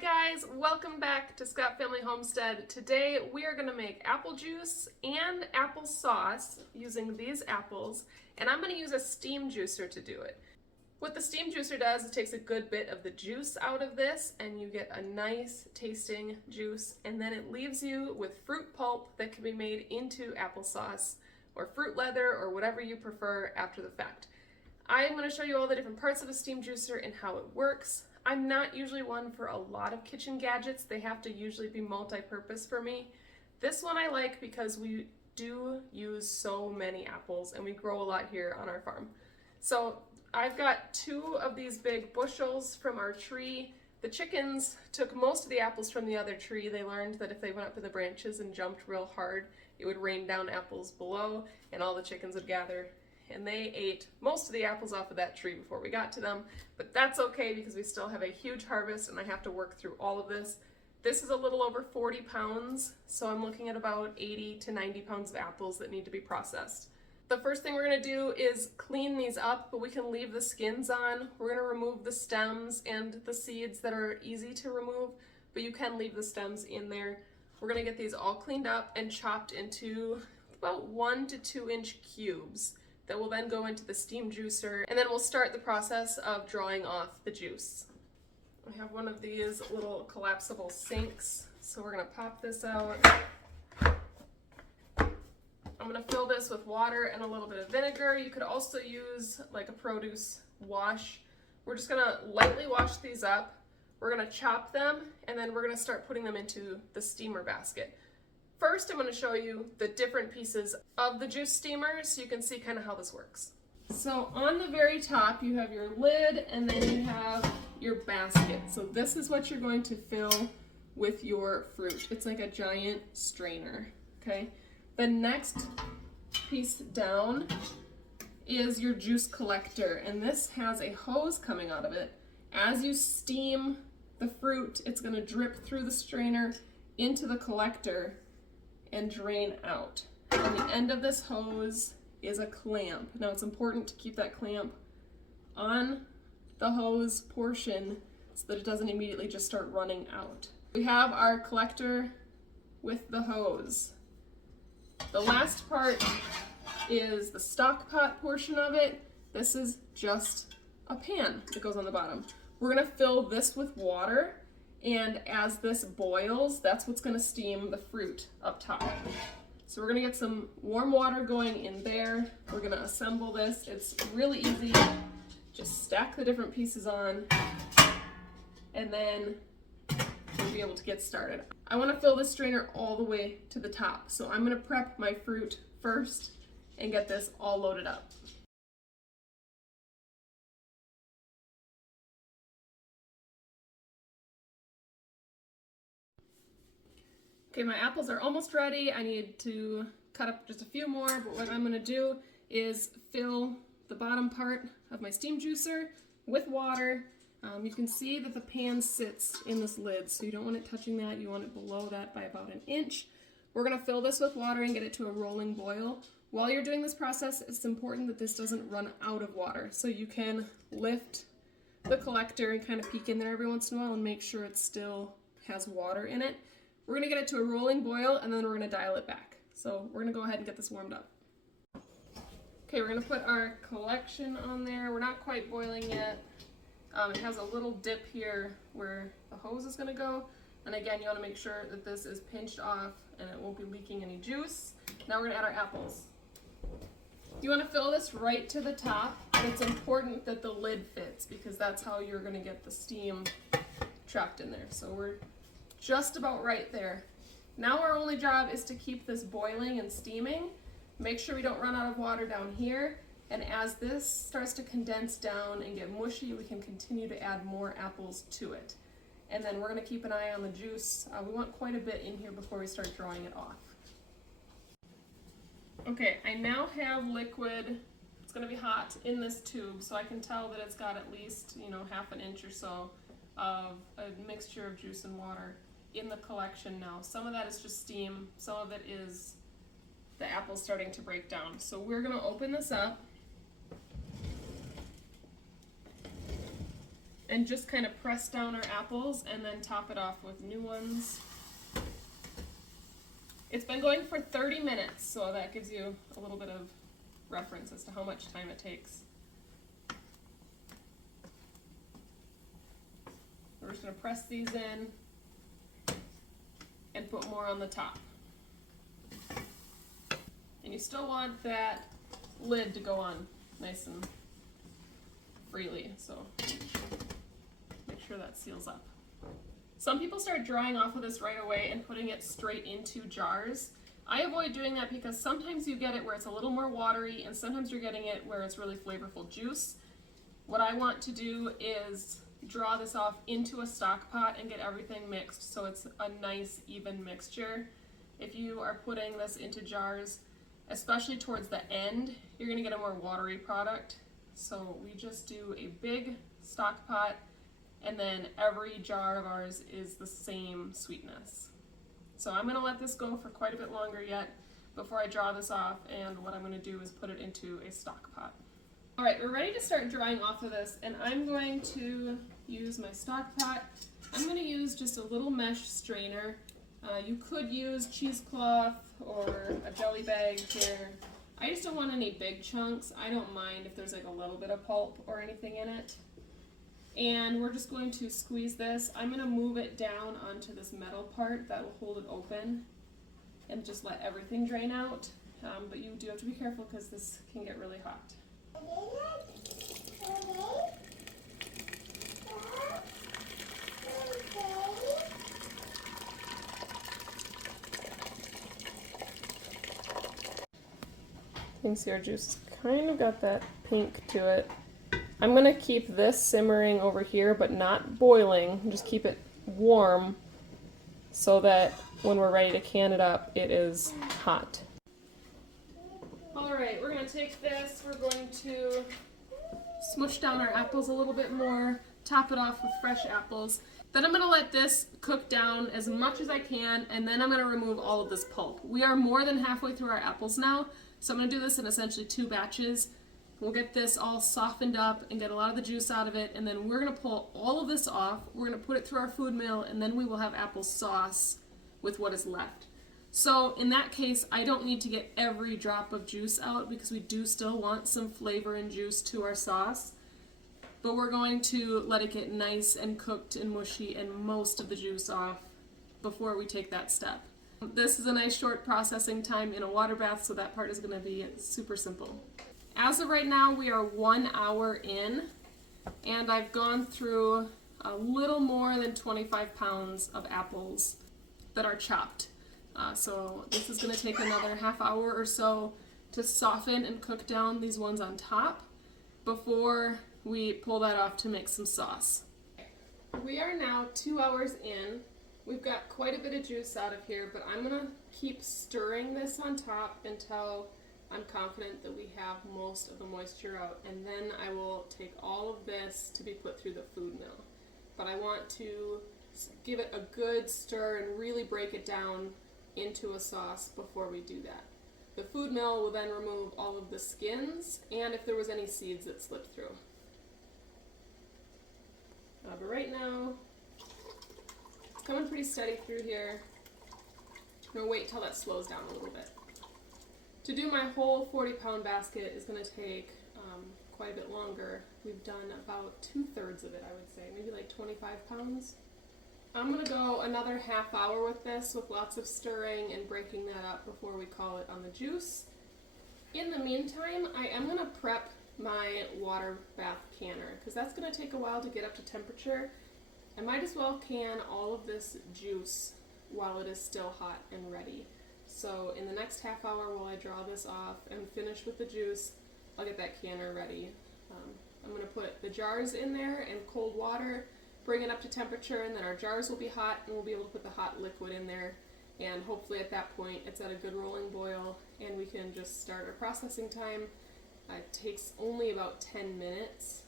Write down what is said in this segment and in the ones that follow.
Hi guys, welcome back to Scott Family Homestead. Today we are going to make apple juice and applesauce using these apples, and I'm going to use a steam juicer to do it. What the steam juicer does is it takes a good bit of the juice out of this and you get a nice tasting juice, and then it leaves you with fruit pulp that can be made into applesauce or fruit leather or whatever you prefer after the fact. I'm going to show you all the different parts of a steam juicer and how it works. I'm not usually one for a lot of kitchen gadgets. They have to usually be multi-purpose for me. This one I like because we do use so many apples and we grow a lot here on our farm. So I've got 2 of these big bushels from our tree. The chickens took most of the apples from the other tree. They learned that if they went up in the branches and jumped real hard, it would rain down apples below and all the chickens would gather. And they ate most of the apples off of that tree before we got to them, but that's okay because we still have a huge harvest and I have to work through all of this. This is a little over 40 pounds, so I'm looking at about 80 to 90 pounds of apples that need to be processed. The first thing we're going to do is clean these up, but we can leave the skins on. We're going to remove the stems and the seeds that are easy to remove, but you can leave the stems in there. We're going to get these all cleaned up and chopped into about 1 to 2 inch cubes that will then go into the steam juicer, and then we'll start the process of drawing off the juice. I have one of these little collapsible sinks, so we're gonna pop this out. I'm gonna fill this with water and a little bit of vinegar. You could also use like a produce wash. We're just gonna lightly wash these up. We're gonna chop them, and then we're gonna start putting them into the steamer basket. First, I'm going to show you the different pieces of the juice steamer so you can see kind of how this works. So on the very top, you have your lid and then you have your basket. So this is what you're going to fill with your fruit. It's like a giant strainer, okay? The next piece down is your juice collector, and this has a hose coming out of it. As you steam the fruit, it's going to drip through the strainer into the collector and drain out. On the end of this hose is a clamp. Now it's important to keep that clamp on the hose portion so that it doesn't immediately just start running out. We have our collector with the hose. The last part is the stock pot portion of it. This is just a pan that goes on the bottom. We're gonna fill this with water, and as this boils, that's what's going to steam the fruit up top. So we're going to get some warm water going in there. We're going to assemble this. It's really easy. Just stack the different pieces on, and then we'll be able to get started. I want to fill this strainer all the way to the top. So I'm going to prep my fruit first and get this all loaded up. Okay, my apples are almost ready. I need to cut up just a few more, but what I'm gonna do is fill the bottom part of my steam juicer with water. You can see that the pan sits in this lid, so you don't want it touching that. You want it below that by about 1 inch. We're gonna fill this with water and get it to a rolling boil. While you're doing this process, it's important that this doesn't run out of water, so you can lift the collector and kind of peek in there every once in a while and make sure it still has water in it. We're gonna get it to a rolling boil, and then we're gonna dial it back. So we're gonna go ahead and get this warmed up. Okay, we're gonna put our collection on there. We're not quite boiling yet. It has a little dip here where the hose is gonna go. And again, you wanna make sure that this is pinched off and it won't be leaking any juice. Now we're gonna add our apples. You wanna fill this right to the top, but it's important that the lid fits because that's how you're gonna get the steam trapped in there. So we're just about right there. Now our only job is to keep this boiling and steaming. Make sure we don't run out of water down here, and as this starts to condense down and get mushy, we can continue to add more apples to it. And then we're going to keep an eye on the juice. We want quite a bit in here before we start drawing it off. Okay, I now have liquid. It's going to be hot in this tube, so I can tell that it's got at least, half an inch or so of a mixture of juice and water in the collection now. Some of that is just steam, some of it is the apples starting to break down. So we're going to open this up and just kind of press down our apples and then top it off with new ones. It's been going for 30 minutes, so that gives you a little bit of reference as to how much time it takes. We're just going to press these in and put more on the top. And you still want that lid to go on nice and freely, so make sure that seals up. Some people start drying off of this right away and putting it straight into jars. I avoid doing that because sometimes you get it where it's a little more watery and sometimes you're getting it where it's really flavorful juice. What I want to do is draw this off into a stock pot and get everything mixed so it's a nice even mixture. If you are putting this into jars, especially towards the end, you're going to get a more watery product. So we just do a big stock pot, and then every jar of ours is the same sweetness. So I'm going to let this go for quite a bit longer yet before I draw this off, and what I'm going to do is put it into a stock pot. Alright, we're ready to start drying off of this, and I'm going to use my stock pot. I'm going to use just a little mesh strainer. You could use cheesecloth or a jelly bag here. I just don't want any big chunks. I don't mind if there's like a little bit of pulp or anything in it. And we're just going to squeeze this. I'm going to move it down onto this metal part that will hold it open and just let everything drain out. But you do have to be careful because this can get really hot. You can see our juice kind of got that pink to it. I'm going to keep this simmering over here, but not boiling. Just keep it warm so that when we're ready to can it up, it is hot. Alright, we're going to take this, we're going to smush down our apples a little bit more, top it off with fresh apples. Then I'm going to let this cook down as much as I can, and then I'm going to remove all of this pulp. We are more than halfway through our apples now, so I'm going to do this in essentially 2 batches. We'll get this all softened up and get a lot of the juice out of it, and then we're going to pull all of this off. We're going to put it through our food mill, and then we will have apple sauce with what is left. So in that case, I don't need to get every drop of juice out because we do still want some flavor and juice to our sauce. But we're going to let it get nice and cooked and mushy and most of the juice off before we take that step. This is a nice short processing time in a water bath, so that part is going to be super simple. As of right now, we are 1 hour in, and I've gone through a little more than 25 pounds of apples that are chopped. So this is going to take another half hour or so to soften and cook down these ones on top before we pull that off to make some sauce. We are now 2 hours in. We've got quite a bit of juice out of here, but I'm going to keep stirring this on top until I'm confident that we have most of the moisture out, and then I will take all of this to be put through the food mill. But I want to give it a good stir and really break it down into a sauce before we do that. The food mill will then remove all of the skins and if there was any seeds that slipped through. But right now, it's coming pretty steady through here. I'm going to wait till that slows down a little bit. To do my whole 40-pound basket is going to take quite a bit longer. We've done about 2/3 of it, I would say, maybe like 25 pounds. I'm going to go another half hour with this with lots of stirring and breaking that up before we call it on the juice. In the meantime, I am going to prep my water bath canner because that's going to take a while to get up to temperature. I might as well can all of this juice while it is still hot and ready. So in the next half hour while I draw this off and finish with the juice, I'll get that canner ready. I'm going to put the jars in there in cold water, bring it up to temperature, and then our jars will be hot and we'll be able to put the hot liquid in there, and hopefully at that point it's at a good rolling boil and we can just start our processing time. It takes only about 10 minutes.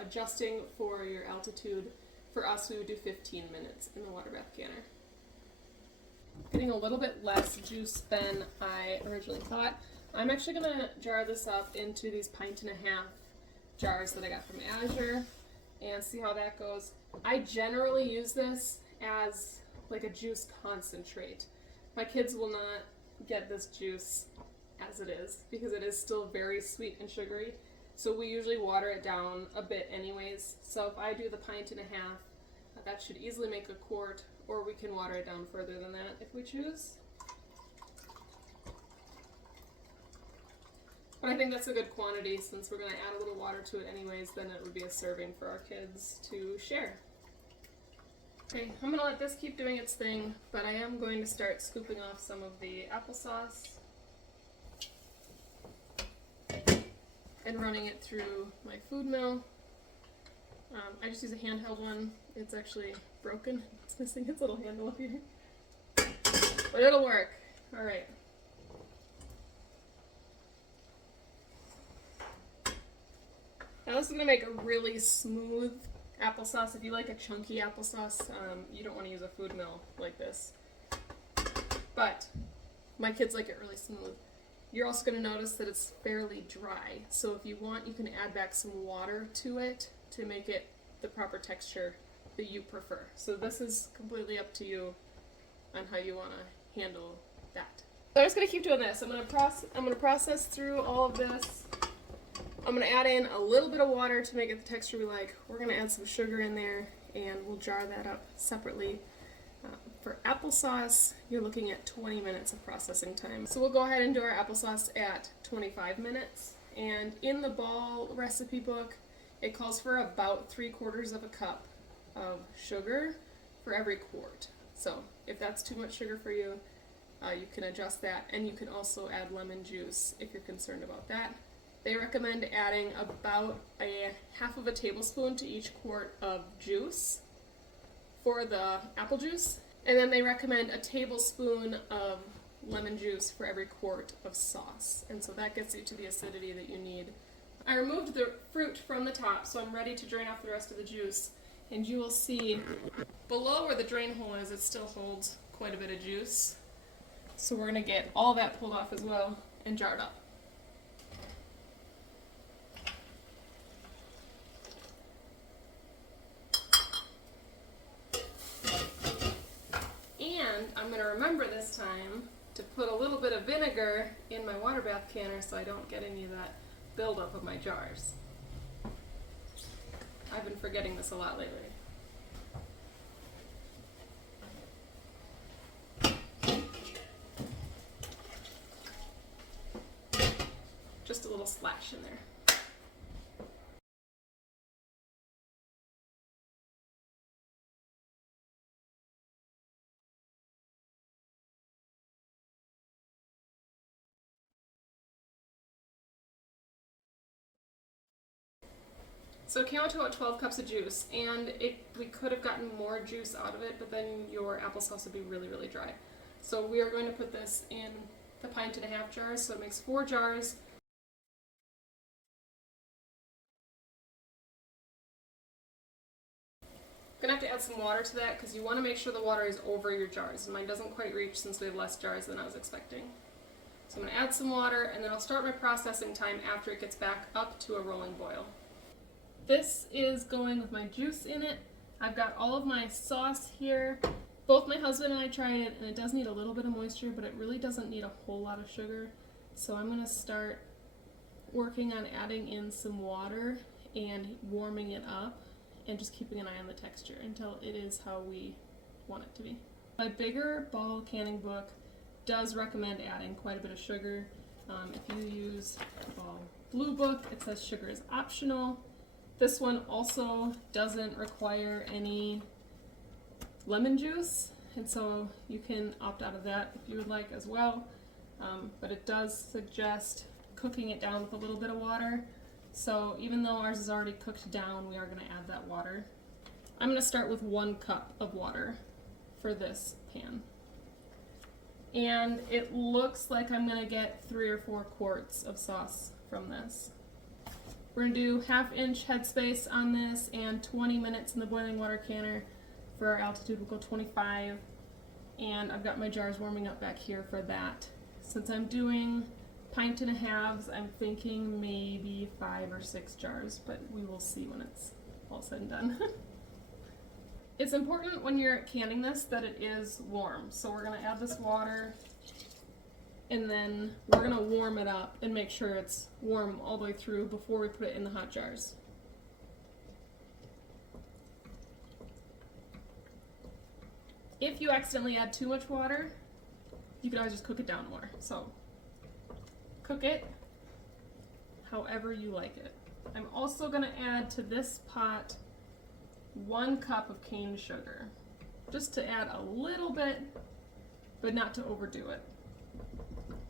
Adjusting for your altitude, for us we would do 15 minutes in the water bath canner. Getting a little bit less juice than I originally thought. I'm actually going to jar this up into these 1.5 pint jars that I got from Azure. and see how that goes. I generally use this as like a juice concentrate. My kids will not get this juice as it is because it is still very sweet and sugary. So we usually water it down a bit anyways. So if I do the 1.5 pints, that should easily make a quart, or we can water it down further than that if we choose. But I think that's a good quantity since we're going to add a little water to it anyways, then it would be a serving for our kids to share. Okay, I'm going to let this keep doing its thing, but I am going to start scooping off some of the applesauce and running it through my food mill. I just use a handheld one. It's actually broken. It's missing its little handle up here. But it'll work. Alright. Now this is going to make a really smooth applesauce. If you like a chunky applesauce, you don't want to use a food mill like this. But my kids like it really smooth. You're also going to notice that it's fairly dry. So if you want, you can add back some water to it to make it the proper texture that you prefer. So this is completely up to you on how you want to handle that. So I'm just going to keep doing this. I'm going to process through all of this. I'm going to add in a little bit of water to make it the texture we like. We're going to add some sugar in there, and we'll jar that up separately. For applesauce, you're looking at 20 minutes of processing time. So we'll go ahead and do our applesauce at 25 minutes. And in the Ball recipe book, it calls for about 3/4 of a cup of sugar for every quart. So if that's too much sugar for you, you can adjust that, and you can also add lemon juice if you're concerned about that. They recommend adding about 1/2 tablespoon to each quart of juice for the apple juice, and then they recommend a tablespoon of lemon juice for every quart of sauce, and so that gets you to the acidity that you need. I removed the fruit from the top, so I'm ready to drain off the rest of the juice, and you will see below where the drain hole is, it still holds quite a bit of juice. So we're going to get all that pulled off as well and jarred up. And I'm going to remember this time to put a little bit of vinegar in my water bath canner so I don't get any of that buildup of my jars. I've been forgetting this a lot lately. Just a little splash in there. So it came out to about 12 cups of juice, and we could have gotten more juice out of it, but then your applesauce would be really, really dry. So we are going to put this in the 1.5 pint jars, so it makes 4 jars. I'm going to have to add some water to that because you want to make sure the water is over your jars. Mine doesn't quite reach since we have less jars than I was expecting. So I'm going to add some water, and then I'll start my processing time after it gets back up to a rolling boil. This is going with my juice in it. I've got all of my sauce here. Both my husband and I tried it, and it does need a little bit of moisture, but it really doesn't need a whole lot of sugar. So I'm going to start working on adding in some water and warming it up and just keeping an eye on the texture until it is how we want it to be. My bigger Ball canning book does recommend adding quite a bit of sugar. If you use the Ball Blue book, it says sugar is optional. This one also doesn't require any lemon juice, and so you can opt out of that if you would like as well. But it does suggest cooking it down with a little bit of water. So even though ours is already cooked down, we are going to add that water. I'm going to start with 1 cup of water for this pan. And it looks like I'm going to get 3 or 4 quarts of sauce from this. We're going to do 1/2 inch headspace on this and 20 minutes in the boiling water canner. For our altitude, we'll go 25. And I've got my jars warming up back here for that. Since I'm doing 1.5 pints, I'm thinking maybe 5 or 6 jars, but we will see when it's all said and done. It's important when you're canning this that it is warm. So we're gonna add this water and then we're gonna warm it up and make sure it's warm all the way through before we put it in the hot jars. If you accidentally add too much water, you can always just cook it down more. So cook it however you like it. I'm also going to add to this pot 1 cup of cane sugar, just to add a little bit, but not to overdo it.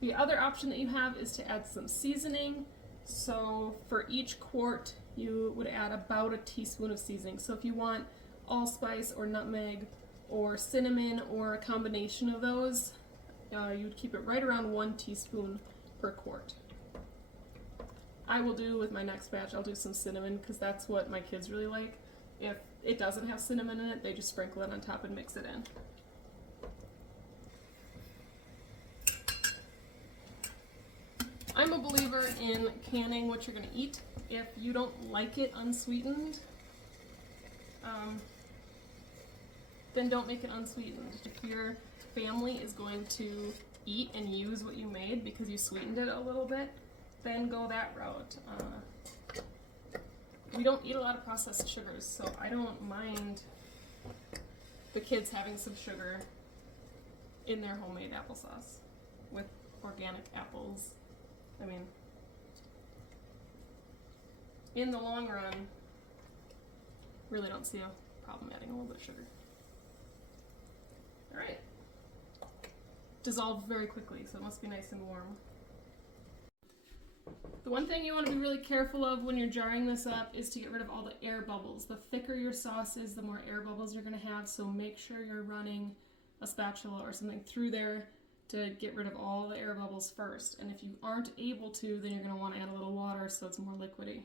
The other option that you have is to add some seasoning. So for each quart, you would add about a teaspoon of seasoning. So if you want allspice or nutmeg or cinnamon or a combination of those, you would keep it right around 1 teaspoon per quart. I will do with my next batch, I'll do some cinnamon because that's what my kids really like. If it doesn't have cinnamon in it, they just sprinkle it on top and mix it in. I'm a believer in canning what you're going to eat. If you don't like it unsweetened, then don't make it unsweetened. If your family is going to eat and use what you made because you sweetened it a little bit, then go that route. We don't eat a lot of processed sugars, so I don't mind the kids having some sugar in their homemade applesauce with organic apples. I mean, in the long run, really don't see a problem adding a little bit of sugar. All right. Dissolve very quickly, so it must be nice and warm. The one thing you want to be really careful of when you're jarring this up is to get rid of all the air bubbles. The thicker your sauce is, the more air bubbles you're going to have, so make sure you're running a spatula or something through there to get rid of all the air bubbles first. And if you aren't able to, then you're going to want to add a little water so it's more liquidy.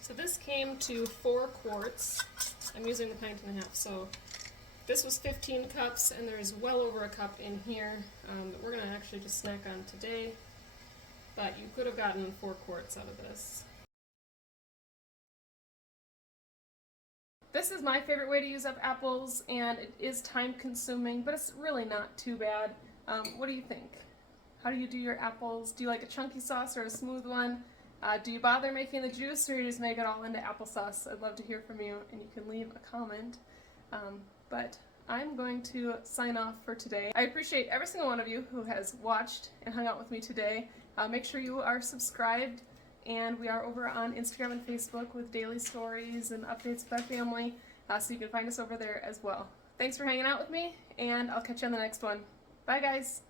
So this came to 4 quarts. I'm using the pint and a half. So this was 15 cups, and there's well over a cup in here that we're going to actually just snack on today. But you could have gotten 4 quarts out of this. This is my favorite way to use up apples, and it is time consuming, but it's really not too bad. What do you think? How do you do your apples? Do you like a chunky sauce or a smooth one? Do you bother making the juice, or you just make it all into applesauce? I'd love to hear from you, and you can leave a comment. But I'm going to sign off for today. I appreciate every single one of you who has watched and hung out with me today. Make sure you are subscribed, and we are over on Instagram and Facebook with daily stories and updates with our family, so you can find us over there as well. Thanks for hanging out with me, and I'll catch you on the next one. Bye, guys!